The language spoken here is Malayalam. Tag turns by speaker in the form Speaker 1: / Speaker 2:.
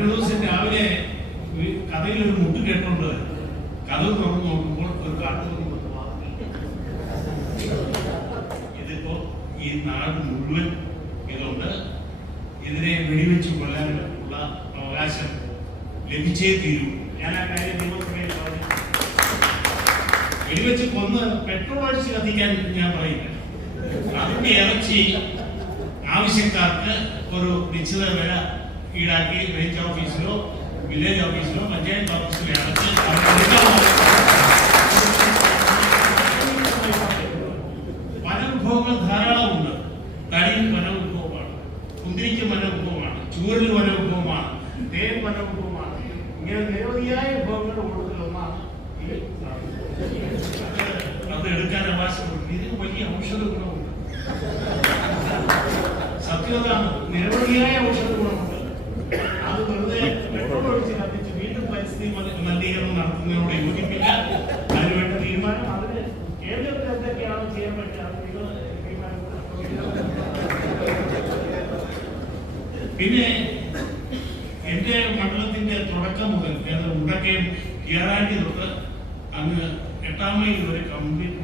Speaker 1: ഒരു ദിവസം രാവിലെ കഥയിൽ ഒരു മുട്ട് കേട്ടോണ്ട് കഥ തുറന്നു നോക്കുമ്പോൾ ഒരു കാട്ടുപന്നി. ഇതിപ്പോ ഈ നാട് മുഴുവൻ ഇതുണ്ട്. ഇതിനെ വെടിവെച്ച് കൊല്ലാനുള്ള അവകാശം ലഭിച്ചേ തീരൂ. ഞാൻ ആ കാര്യം വെടിവെച്ച് കൊന്ന് പെട്രോൾ അടിച്ച് കത്തിക്കാൻ ഞാൻ പറയില്ല അതിന്റെ ഇറച്ചി ആവശ്യക്കാർക്ക് ഒരു നിശ്ചിത വില റേഞ്ച് ഓഫീസിലോ വില്ലേജ് ഓഫീസിലോ പഞ്ചായത്ത് ഓഫീസിലോ അടച്ച് വനവിഭവങ്ങൾ ധാരാളമുണ്ട്. തടി വനവിഭവമാണ് കുന്തിരിക്ക് വനവിഭവമാണ് ചൂരൽ വനവിഭവമാണ് തേൻ വനവിഭവമാണ് ഇങ്ങനെ നിരവധിയായ വിഭവങ്ങൾ കൂടുതൽ അത് എടുക്കാൻ അവകാശമുണ്ട്. ഇതിന് വലിയ ഔഷധ ഗുണമുണ്ട് സത്യതാണ് നിരവധിയായ ഔഷധ ഗുണമുണ്ട് പിന്നെ എന്റെ മണ്ഡലത്തിന്റെ തുടക്കം മുതൽ ഏത് മുടക്കയും കീറാണ്ടി തൊട്ട് അങ്ങ് എട്ടാം മൈൽ വരെ കംപ്ലീറ്റ്